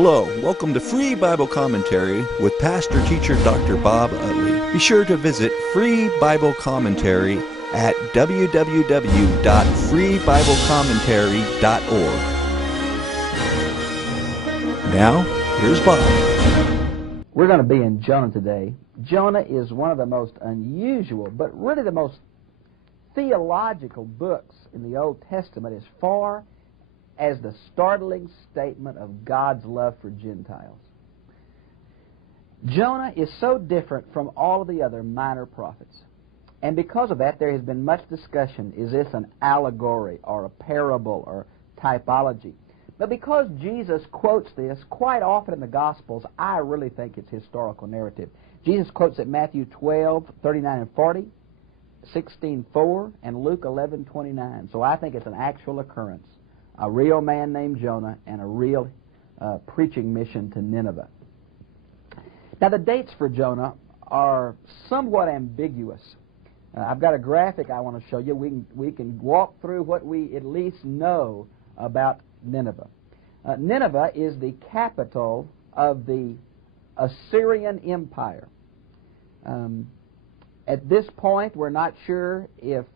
Hello, welcome to Free Bible Commentary with Pastor Teacher Dr. Bob Utley. Be sure to visit Free Bible Commentary at www.freebiblecommentary.org. Now, here's Bob. We're going to be in Jonah today. Jonah is one of the most unusual, but really the most theological books in the Old Testament as far as the startling statement of God's love for Gentiles. Jonah is so different from all of the other minor prophets. And because of that, there has been much discussion. Is this an allegory or a parable or typology? But because Jesus quotes this quite often in the Gospels, I really think it's historical narrative. Jesus quotes it Matthew 12:39 and 40, 16:4, and Luke 11:29. So I think it's an actual occurrence. A real man named Jonah and a real preaching mission to Nineveh. Now the dates for Jonah are somewhat ambiguous. I've got a graphic I want to show you. We can walk through what we at least know about Nineveh. Nineveh is the capital of the Assyrian Empire. At this point, we're not sure if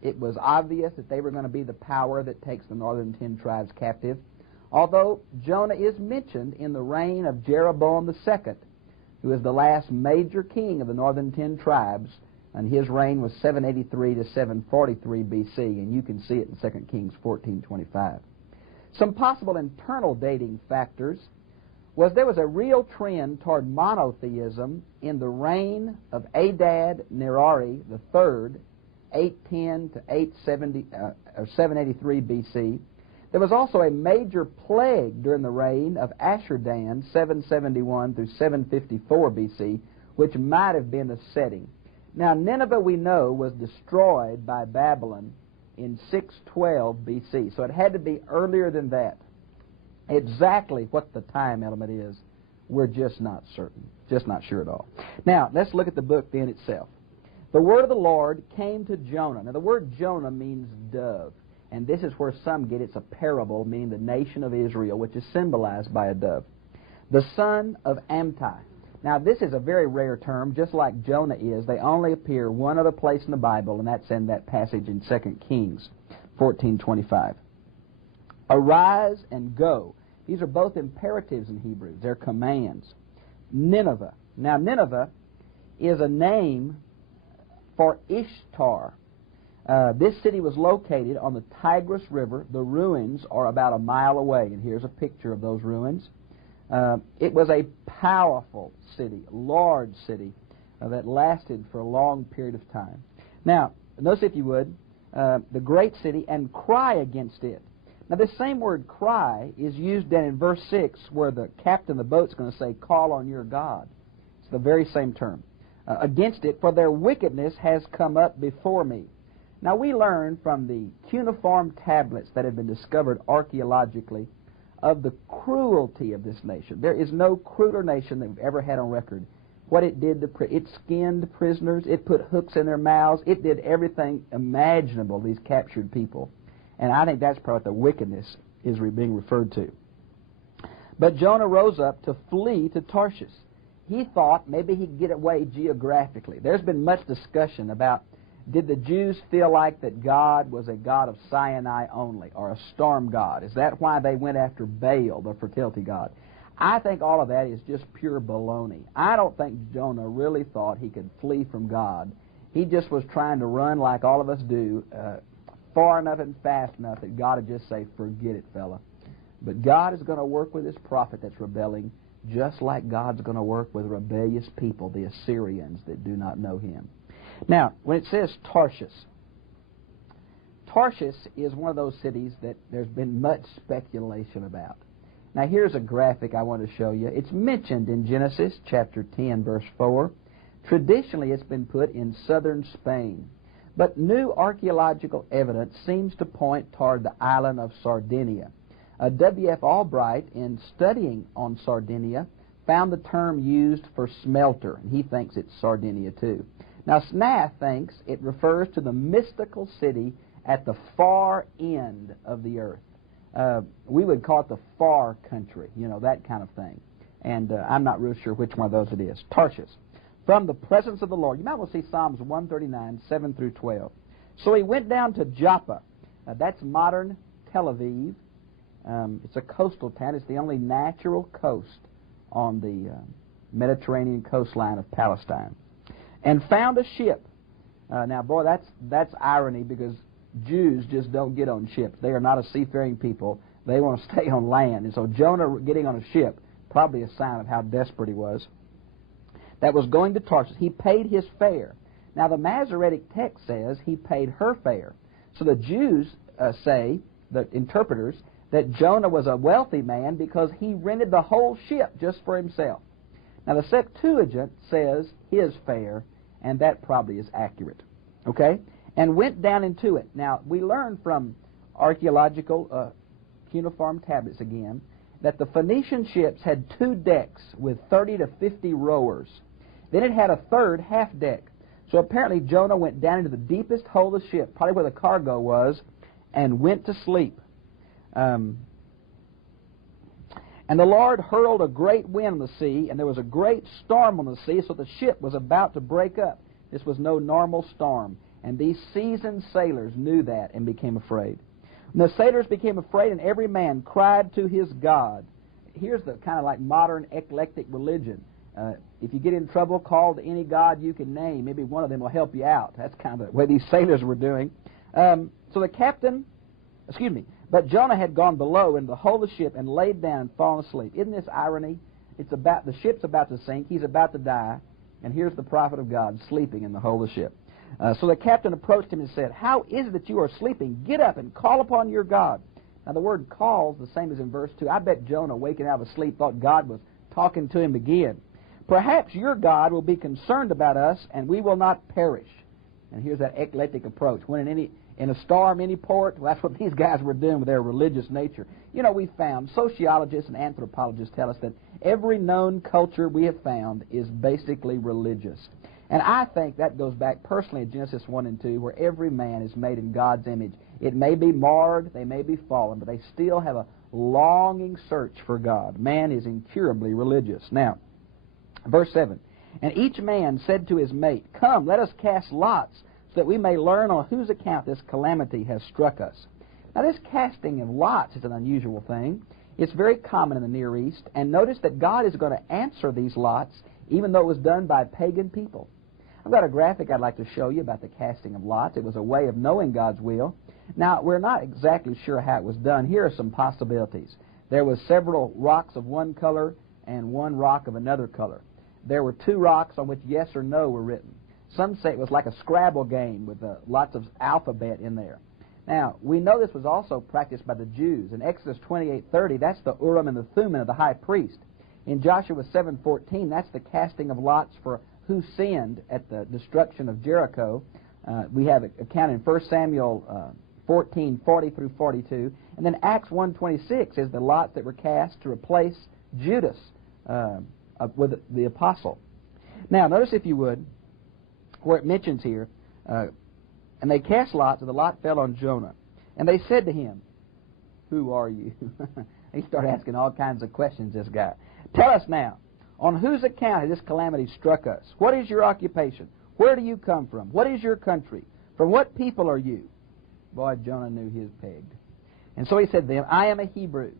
it was obvious that they were going to be the power that takes the northern 10 tribes captive, although Jonah is mentioned in the reign of Jeroboam II, who is the last major king of the northern 10 tribes, and his reign was 783 to 743 B.C., and you can see it in 2 Kings 14:25. Some possible internal dating factors was there was a real trend toward monotheism in the reign of Adad Nirari III, 810 to 783 B.C. There was also a major plague during the reign of Ashurdan, 771 through 754 B.C., which might have been the setting. Now, Nineveh, we know, was destroyed by Babylon in 612 B.C., so it had to be earlier than that. Exactly what the time element is, we're just not certain, just not sure at all. Now, let's look at the book then itself. The word of the Lord came to Jonah. Now, the word Jonah means dove, and this is where some get it's a parable, meaning the nation of Israel, which is symbolized by a dove. The son of Amittai. Now, this is a very rare term, just like Jonah is. They only appear one other place in the Bible, and that's in that passage in 2 Kings 14:25. Arise and go. These are both imperatives in Hebrew. They're commands. Nineveh. Now, Nineveh is a name for Ishtar. This city was located on the Tigris River. The ruins are about a mile away, and here's a picture of those ruins. It was a powerful city, large city, that lasted for a long period of time. Now, notice if you would, the great city, and cry against it. Now, this same word cry is used then in verse 6 where the captain of the boat is going to say, call on your God. It's the very same term. Against it, for their wickedness has come up before me. Now, we learn from the cuneiform tablets that have been discovered archaeologically of the cruelty of this nation. There is no crueler nation that we've ever had on record. What it did, it skinned prisoners, it put hooks in their mouths, it did everything imaginable, these captured people. And I think that's probably what the wickedness is being referred to. But Jonah rose up to flee to Tarshish. He thought maybe he'd get away geographically. There's been much discussion about, did the Jews feel like that God was a God of Sinai only, or a storm god? Is that why they went after Baal, the fertility god? I think all of that is just pure baloney. I don't think Jonah really thought he could flee from God. He just was trying to run like all of us do, far enough and fast enough that God would just say, forget it, fella. But God is going to work with his prophet that's rebelling, just like God's going to work with rebellious people, the Assyrians that do not know him. Now, when it says Tarshish, Tarshish is one of those cities that there's been much speculation about. Now, here's a graphic I want to show you. It's mentioned in Genesis chapter 10, verse 4. Traditionally, it's been put in southern Spain. But new archaeological evidence seems to point toward the island of Sardinia. W.F. Albright, in studying on Sardinia, found the term used for smelter, and he thinks it's Sardinia too. Now, Snath thinks it refers to the mystical city at the far end of the earth. We would call it the far country, that kind of thing. And I'm not real sure which one of those it is. Tarshish. From the presence of the Lord. You might want to see Psalms 139, 7 through 12. So he went down to Joppa. That's modern Tel Aviv. It's a coastal town. It's the only natural coast on the Mediterranean coastline of Palestine. And found a ship. Now, boy, that's irony, because Jews just don't get on ships. They are not a seafaring people. They want to stay on land. And so Jonah getting on a ship, probably a sign of how desperate he was, that was going to Tarshish. He paid his fare. Now, the Masoretic text says he paid her fare. So the Jews say, the interpreters, that Jonah was a wealthy man because he rented the whole ship just for himself. Now, the Septuagint says his fare, and that probably is accurate. Okay? And went down into it. Now, we learn from archaeological cuneiform tablets again that the Phoenician ships had 2 decks with 30 to 50 rowers. Then it had a third half deck. So apparently Jonah went down into the deepest hole of the ship, probably where the cargo was, and went to sleep. And the Lord hurled a great wind on the sea, and there was a great storm on the sea, so the ship was about to break up. This was no normal storm. And these seasoned sailors knew that and became afraid. And the sailors became afraid, and every man cried to his God. Here's the kind of like modern eclectic religion. If you get in trouble, call to any god you can name. Maybe one of them will help you out. That's kind of the way these sailors were doing. So the captain, but Jonah had gone below into the hold of the ship and laid down and fallen asleep. Isn't this irony? The ship's about to sink. He's about to die. And here's the prophet of God sleeping in the hold of the ship. So the captain approached him and said, "How is it that you are sleeping? Get up and call upon your God." Now the word "call" is the same as in verse 2. I bet Jonah, waking out of sleep, thought God was talking to him again. "Perhaps your God will be concerned about us, and we will not perish." And here's that eclectic approach. When in a storm, any port, well, that's what these guys were doing with their religious nature. We found, sociologists and anthropologists tell us that every known culture we have found is basically religious. And I think that goes back personally to Genesis 1 and 2, where every man is made in God's image. It may be marred, they may be fallen, but they still have a longing search for God. Man is incurably religious. Now, verse 7, "And each man said to his mate, 'Come, let us cast lots, so that we may learn on whose account this calamity has struck us.'" Now, this casting of lots is an unusual thing. It's very common in the Near East. And notice that God is going to answer these lots, even though it was done by pagan people. I've got a graphic I'd like to show you about the casting of lots. It was a way of knowing God's will. Now, we're not exactly sure how it was done. Here are some possibilities. There was several rocks of one color and one rock of another color. There were 2 rocks on which yes or no were written. Some say it was like a Scrabble game with lots of alphabet in there. Now, we know this was also practiced by the Jews. In Exodus 28:30, that's the Urim and the Thummim of the high priest. In Joshua 7:14, that's the casting of lots for who sinned at the destruction of Jericho. We have it accounted in 1 Samuel 14:40 through 42. And then Acts 1:26 is the lots that were cast to replace Judas with the apostle. Now, notice, if you would, where it mentions here, "And they cast lots, and the lot fell on Jonah. And they said to him," "Who are you?" He started asking all kinds of questions, this guy. "Tell us now, on whose account has this calamity struck us? What is your occupation? Where do you come from? What is your country? From what people are you?" Boy, Jonah knew he was pegged. And so he said to them, "I am a Hebrew."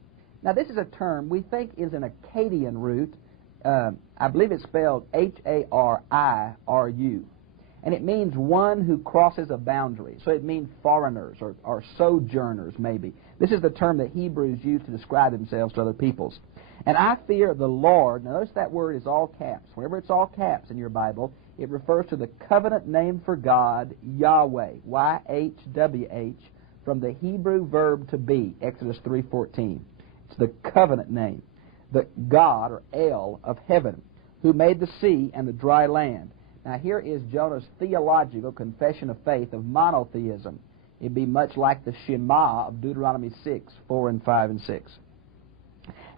Now, this is a term we think is an Akkadian root. I believe it's spelled Hariru. And it means one who crosses a boundary. So it means foreigners or sojourners, maybe. This is the term that Hebrews use to describe themselves to other peoples. "And I fear the Lord." Now, notice that word is all caps. Whenever it's all caps in your Bible, it refers to the covenant name for God, Yahweh, YHWH, from the Hebrew verb to be, Exodus 3:14. It's the covenant name, the God, or El, of heaven, who made the sea and the dry land. Now, here is Jonah's theological confession of faith of monotheism. It'd be much like the Shema of Deuteronomy 6:4 and 5 and 6.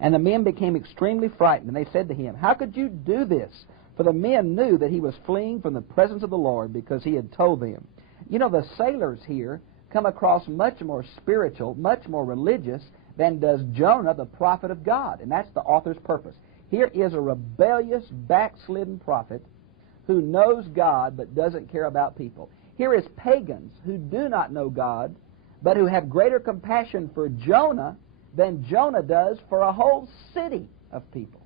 "And the men became extremely frightened, and they said to him, 'How could you do this?' For the men knew that he was fleeing from the presence of the Lord, because he had told them." The sailors here come across much more spiritual, much more religious than does Jonah, the prophet of God. And that's the author's purpose. Here is a rebellious, backslidden prophet who knows God but doesn't care about people. Here is pagans who do not know God but who have greater compassion for Jonah than Jonah does for a whole city of people.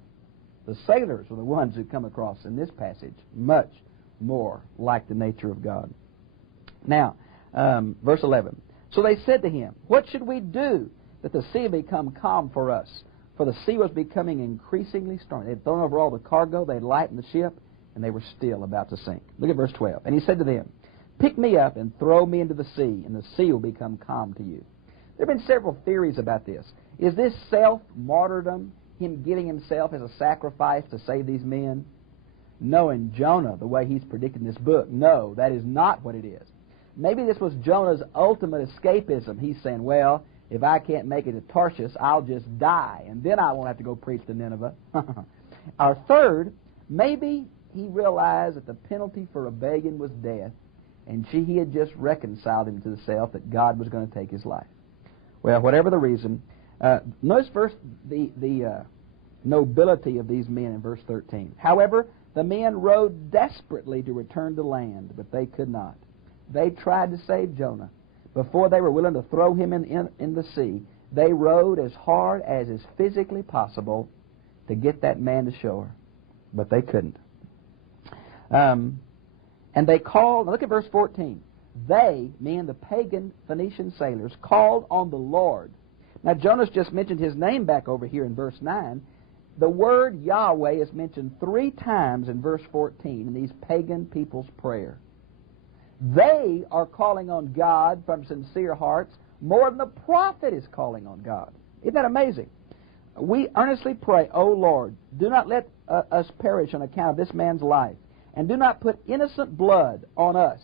The sailors are the ones who come across in this passage much more like the nature of God. Now, verse 11. So they said to him, "What should we do that the sea become calm for us?" For the sea was becoming increasingly stormy. They had thrown over all the cargo, they had lightened the ship, and they were still about to sink. Look at verse 12. And he said to them, "Pick me up and throw me into the sea, and the sea will become calm to you." There have been several theories about this. Is this self-martyrdom, him giving himself as a sacrifice to save these men? Knowing Jonah the way he's predicted in this book, no, that is not what it is. Maybe this was Jonah's ultimate escapism. He's saying, well, if I can't make it to Tarshish, I'll just die, and then I won't have to go preach to Nineveh. Our third, maybe he realized that the penalty for rebellion was death, and he had just reconciled him to the self that God was going to take his life. Well, whatever the reason, notice first the nobility of these men in verse 13. However, the men rowed desperately to return to land, but they could not. They tried to save Jonah. Before they were willing to throw him in the sea, they rowed as hard as is physically possible to get that man to shore, but they couldn't. And they called, look at verse 14. They, meaning the pagan Phoenician sailors, called on the Lord. Now, Jonah's just mentioned his name back over here in verse 9. The word Yahweh is mentioned 3 times in verse 14 in these pagan people's prayer. They are calling on God from sincere hearts more than the prophet is calling on God. Isn't that amazing? We earnestly pray, O Lord, do not let us perish on account of this man's life, and do not put innocent blood on us.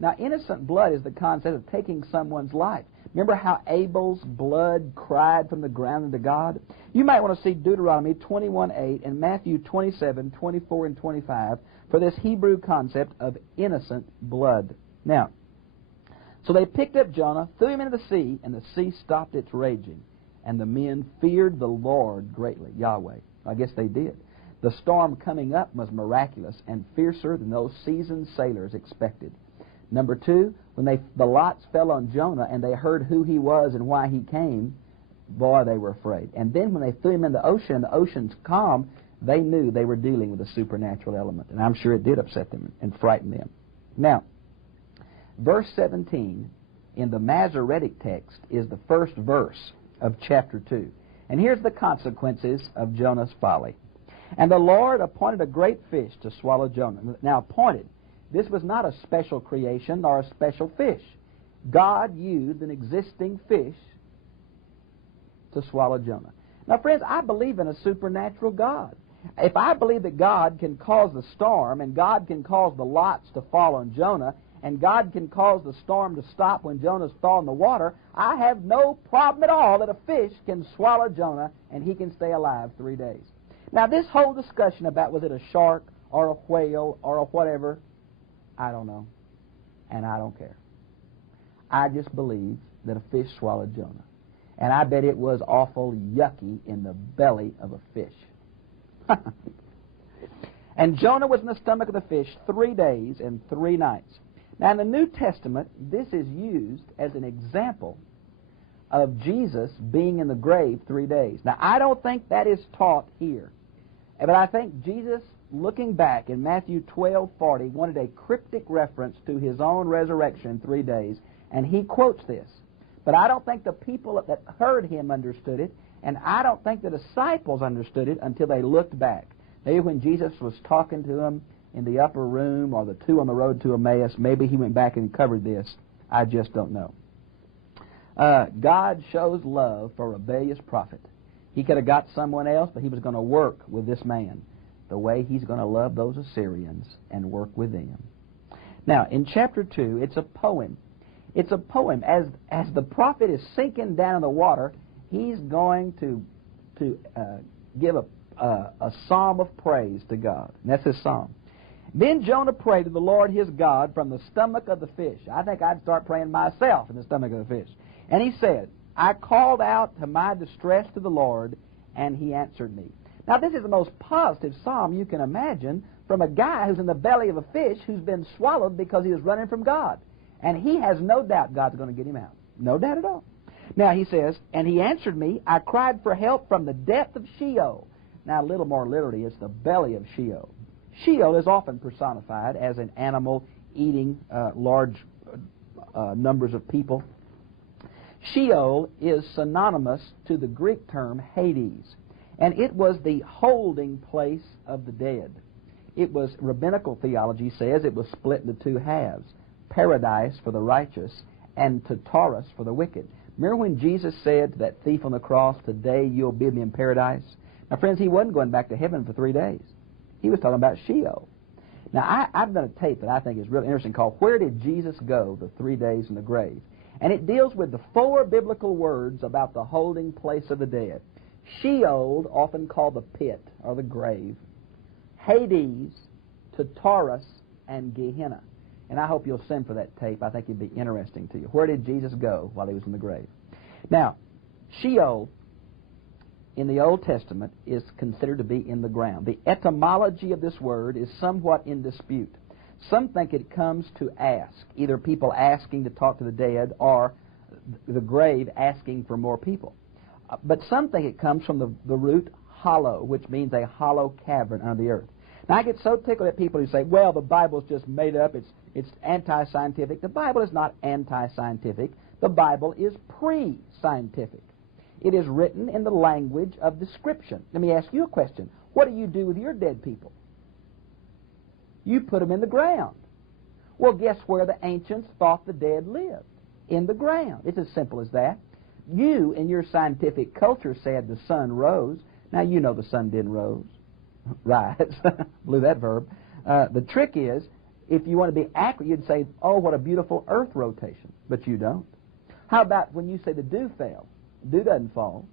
Now, innocent blood is the concept of taking someone's life. Remember how Abel's blood cried from the ground unto God? You might want to see Deuteronomy 21:8 and Matthew 27:24 and 25 for this Hebrew concept of innocent blood. Now, so they picked up Jonah, threw him into the sea, and the sea stopped its raging. And the men feared the Lord greatly, Yahweh. I guess they did. The storm coming up was miraculous and fiercer than those seasoned sailors expected. Number 2, when the lots fell on Jonah and they heard who he was and why he came, boy, they were afraid. And then when they threw him in the ocean and the ocean's calm, they knew they were dealing with a supernatural element. And I'm sure it did upset them and frighten them. Now, verse 17 in the Masoretic text is the first verse of chapter 2. And here's the consequences of Jonah's folly. And the Lord appointed a great fish to swallow Jonah. Now, appointed. This was not a special creation nor a special fish. God used an existing fish to swallow Jonah. Now, friends, I believe in a supernatural God. If I believe that God can cause the storm, and God can cause the lots to fall on Jonah, and God can cause the storm to stop when Jonah's thrown in the water, I have no problem at all that a fish can swallow Jonah and he can stay alive 3 days. Now, this whole discussion about was it a shark or a whale or a whatever, I don't know, and I don't care. I just believe that a fish swallowed Jonah. And I bet it was awful yucky in the belly of a fish. And Jonah was in the stomach of the fish 3 days and 3 nights. Now, in the New Testament, this is used as an example of Jesus being in the grave 3 days. Now, I don't think that is taught here. But I think Jesus, looking back in Matthew 12:40, wanted a cryptic reference to his own resurrection in 3 days, and he quotes this. But I don't think the people that heard him understood it, and I don't think the disciples understood it until they looked back. Maybe when Jesus was talking to them in the upper room or the 2 on the road to Emmaus, maybe he went back and covered this. I just don't know. God shows love for a rebellious prophet. He could have got someone else, but he was going to work with this man the way he's going to love those Assyrians and work with them. Now, in chapter 2, it's a poem. It's a poem. As the prophet is sinking down in the water, he's going to give a psalm of praise to God. And that's his psalm. Then Jonah prayed to the Lord his God from the stomach of the fish. I think I'd start praying myself in the stomach of the fish. And he said, I called out to my distress to the Lord, and He answered me. Now, this is the most positive psalm you can imagine from a guy who's in the belly of a fish who's been swallowed because he was running from God. And he has no doubt God's going to get him out. No doubt at all. Now, he says, and He answered me, I cried for help from the depth of Sheol. Now, a little more literally, it's the belly of Sheol. Sheol is often personified as an animal eating large numbers of people. Sheol is synonymous to the Greek term Hades, and it was the holding place of the dead. It was, rabbinical theology says, it was split into two halves, paradise for the righteous and Tartarus for the wicked. Remember when Jesus said to that thief on the cross, today you'll be with me in paradise? Now, friends, He wasn't going back to heaven for 3 days. He was talking about Sheol. Now, I've done a tape that I think is really interesting called Where Did Jesus Go the 3 Days in the Grave? And it deals with the 4 biblical words about the holding place of the dead. Sheol, often called the pit or the grave. Hades, Tartarus, and Gehenna. And I hope you'll send for that tape. I think it'd be interesting to you. Where did Jesus go while He was in the grave? Now, Sheol in the Old Testament is considered to be in the ground. The etymology of this word is somewhat in dispute. Some think it comes to ask, either people asking to talk to the dead or the grave asking for more people. But some think it comes from the root hollow, which means a hollow cavern under the earth. Now, I get so tickled at people who say, well, the Bible's just made up, it's anti-scientific. The Bible is not anti-scientific. The Bible is pre-scientific. It is written in the language of description. Let me ask you a question. What do you do with your dead people? You put them in the ground. Well, guess where the ancients thought the dead lived? In the ground. It's as simple as that. You, in your scientific culture, said the sun rose. Now, you know the sun didn't rise. Blew that verb. The trick is, if you want to be accurate, you'd say, oh, what a beautiful earth rotation. But you don't. How about when you say the dew fell? Dew doesn't fall.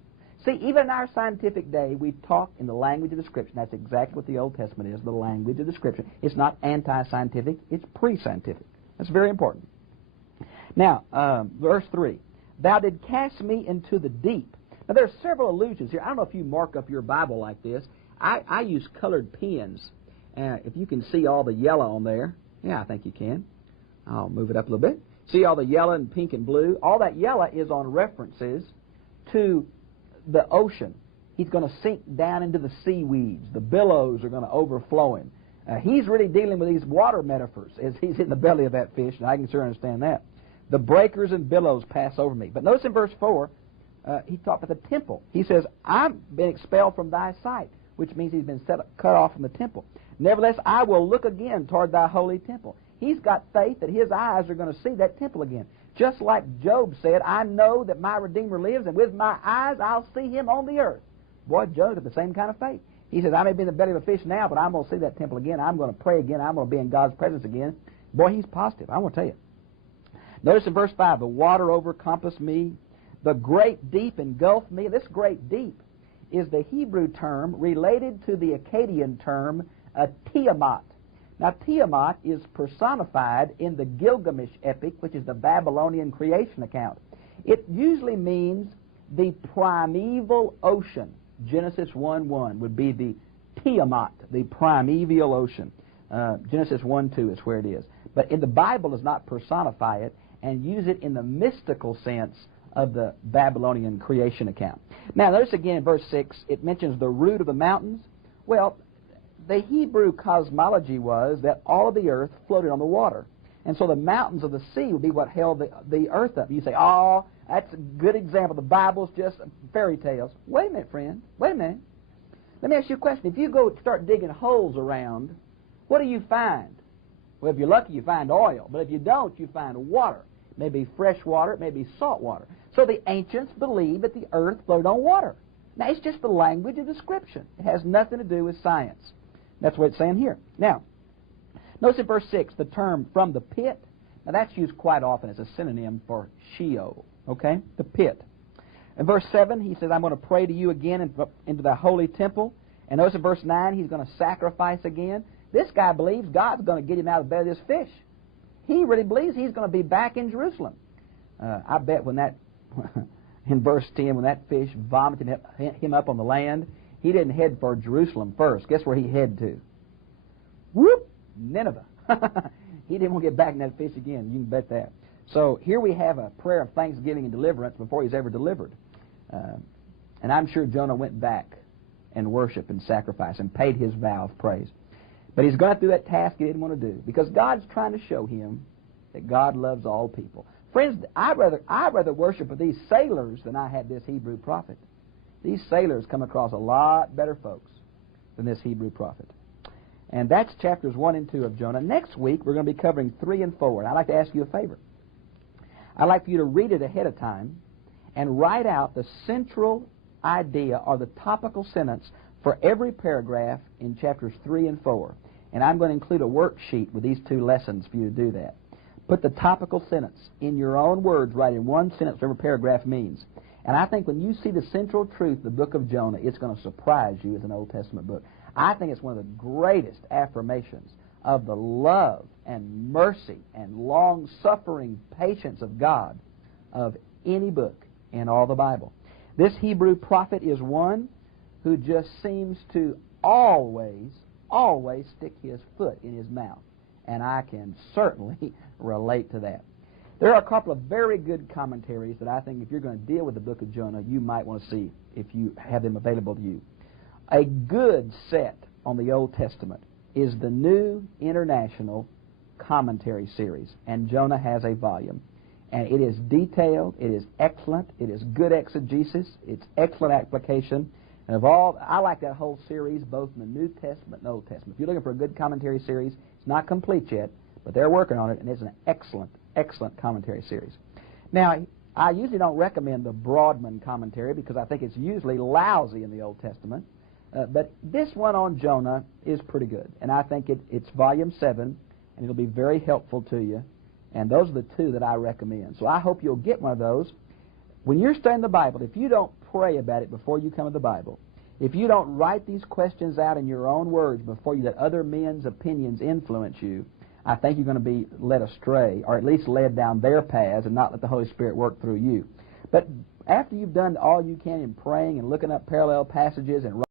See, even in our scientific day, we talk in the language of description. That's exactly what the Old Testament is, the language of description. It's not anti-scientific, it's pre-scientific. That's very important. Now, verse 3. Thou did cast me into the deep. Now, there are several allusions here. I don't know if you mark up your Bible like this. I use colored pens. If you can see all the yellow on there. Yeah, I think you can. I'll move it up a little bit. See all the yellow and pink and blue? All that yellow is on references to the ocean. He's going to sink down into the seaweeds. The billows are going to overflow him. He's really dealing with these water metaphors as he's in the belly of that fish, and I can sure understand that. The breakers and billows pass over me. But notice in verse 4, he talked about the temple. He says, I've been expelled from thy sight, which means he's been cut off from the temple. Nevertheless, I will look again toward thy holy temple. He's got faith that his eyes are going to see that temple again. Just like Job said, I know that my Redeemer lives, and with my eyes I'll see Him on the earth. Boy, Job had the same kind of faith. He says, I may be in the belly of a fish now, but I'm going to see that temple again. I'm going to pray again. I'm going to be in God's presence again. Boy, he's positive. I want to tell you. Notice in verse 5, the water overcompassed me. The great deep engulfed me. This great deep is the Hebrew term related to the Akkadian term Tiamat. Now, Tiamat is personified in the Gilgamesh epic, which is the Babylonian creation account. It usually means the primeval ocean. Genesis 1:1 would be the Tiamat, the primeval ocean. Genesis 1:2 is where it is. But in the Bible does not personify it and use it in the mystical sense of the Babylonian creation account. Now, notice again in verse 6, it mentions the root of the mountains. Well, the Hebrew cosmology was that all of the earth floated on the water. And so the mountains of the sea would be what held the earth up. You say, oh, that's a good example. The Bible's just fairy tales. Wait a minute, friend. Wait a minute. Let me ask you a question. If you go start digging holes around, what do you find? Well, if you're lucky, you find oil. But if you don't, you find water. It may be fresh water. It may be salt water. So the ancients believed that the earth floated on water. Now, it's just the language of description. It has nothing to do with science. That's what it's saying here. Now, notice in verse 6, the term from the pit. Now, that's used quite often as a synonym for Sheol. Okay? The pit. In verse 7, he says, I'm going to pray to you again into the holy temple. And notice in verse 9, he's going to sacrifice again. This guy believes God's going to get him out of the belly of this fish. He really believes he's going to be back in Jerusalem. I bet when that in verse 10, when that fish vomited him up on the land, he didn't head for Jerusalem first. Guess where he headed to? Whoop! Nineveh. He didn't want to get back in that fish again. You can bet that. So here we have a prayer of thanksgiving and deliverance before he's ever delivered. And I'm sure Jonah went back and worshiped and sacrificed and paid his vow of praise. But he's going through that task he didn't want to do because God's trying to show him that God loves all people. Friends, I'd rather worship with these sailors than I had this Hebrew prophet. These sailors come across a lot better folks than this Hebrew prophet. And that's chapters 1 and 2 of Jonah. Next week, we're going to be covering 3 and 4. And I'd like to ask you a favor. I'd like for you to read it ahead of time and write out the central idea or the topical sentence for every paragraph in chapters 3 and 4. And I'm going to include a worksheet with these 2 lessons for you to do that. Put the topical sentence in your own words, write in one sentence what every paragraph means. And I think when you see the central truth of the book of Jonah, it's going to surprise you as an Old Testament book. I think it's one of the greatest affirmations of the love and mercy and long-suffering patience of God of any book in all the Bible. This Hebrew prophet is one who just seems to always stick his foot in his mouth. And I can certainly relate to that. There are a couple of very good commentaries that I think if you're going to deal with the book of Jonah, you might want to see if you have them available to you. A good set on the Old Testament is the New International Commentary Series, and Jonah has a volume. And it is detailed, it is excellent, it is good exegesis, it's excellent application. And of all, I like that whole series, both in the New Testament and Old Testament. If you're looking for a good commentary series, it's not complete yet, but they're working on it, and it's an excellent, excellent commentary series. Now, I usually don't recommend the Broadman commentary because I think it's usually lousy in the Old Testament. But this one on Jonah is pretty good. And I think it's volume 7, and it'll be very helpful to you. And those are the 2 that I recommend. So I hope you'll get one of those. When you're studying the Bible, if you don't pray about it before you come to the Bible, if you don't write these questions out in your own words before you let other men's opinions influence you, I think you're going to be led astray, or at least led down their paths and not let the Holy Spirit work through you. But after you've done all you can in praying and looking up parallel passages and